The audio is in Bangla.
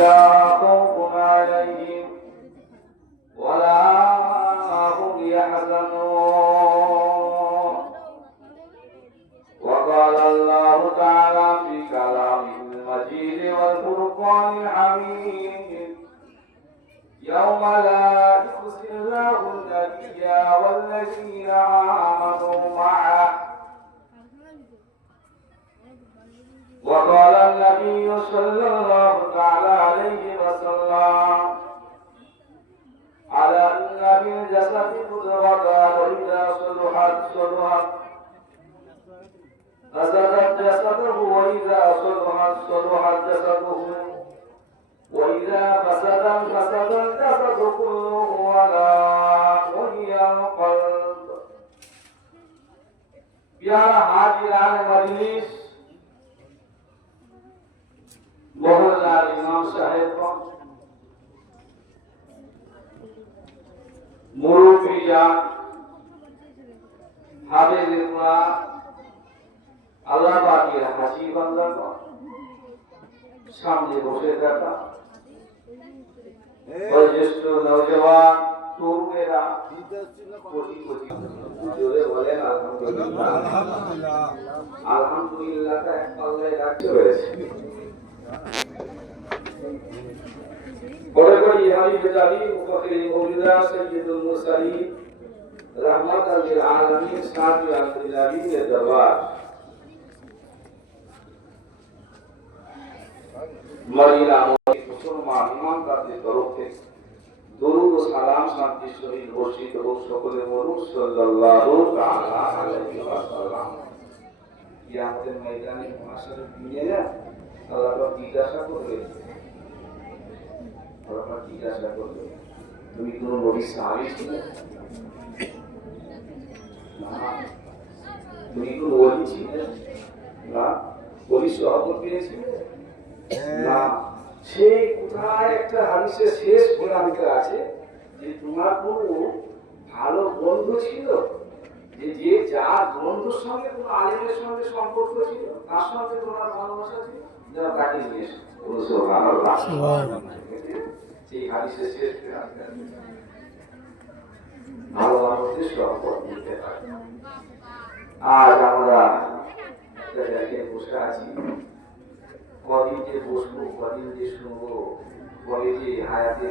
لا خوف عليهم ولا هم يحزنون. وقال الله تعالى في كلامه المجيد والفرقان الحميد: يوم لا يخزي الله النبي والذين آمنوا معه. وقال النبي صلى الله عليه وسلم: على إن في الجسد مضغة وإذا صلحت فسدت جسده وإذا صلحت جسده وإذا فسد الجسد كله وهي القلب. प्यारा हाजिरान मजलिस, मोहल्लार इमाम साहेब, मुरुब्बियान, हाफिज़े कुरान, আল্লাহ পাকের হাসি বান্দাগণ, সামনে বসে থাকা বয়োজ্যেষ্ঠ নওজওয়ান তরুণেরা, জোরে বলেন আলহামদুলিল্লাহ। আলহামদুলিল্লাহটা এক পাল্লায় রাখতে হয়েছে। বড় বড় ইহানি বেজারি মুফাখির মৌলিদা সৈয়দুল মুরসালিন রাহমাতাল লিল আলামিন সাদি আল-ইলাহি এর দরবার মদিনা মুসলমান ইমানদারদের তরফ থেকে দরুদ ও সালাম শান্তি সহিত বর্ষিত হোক সকলের মরুন সাল্লাল্লাহু তাআলা আলাইহি ওয়াসাল্লাম। কিয়ামতের ময়দানে মাশাআল্লাহ দিনে না আল্লাহ পাক জিজ্ঞাসা করবে, আল্লাহ পাক জিজ্ঞাসা করবে, তুমি কোন নবী সাহাবী ছিলে না? তুমি কোন ওলি ছিলে না? ওলি সহবত পেয়েছিলে না? সেই কোথায় একটা হাদিসের শেষ গোড়ামিতে আছে যে তোমার কোনো ভালো বন্ধু ছিল, যে যার বন্ধুর সঙ্গে কোনো আলেমের সঙ্গে সম্পর্ক ছিল, তার সঙ্গে তোমার ভালোবাসা ছিল, যারা তাকে নিয়ে এসো। সেই হাদিসের শেষ গোড়ামিতে ভালো মানুষদের সম্পর্ক নিতে পারে। আজ আমরা একটা জায়গায় বসে আছি, কদিন যে বসবো, কদিন যে শুনবো, কবে যে হায়াতে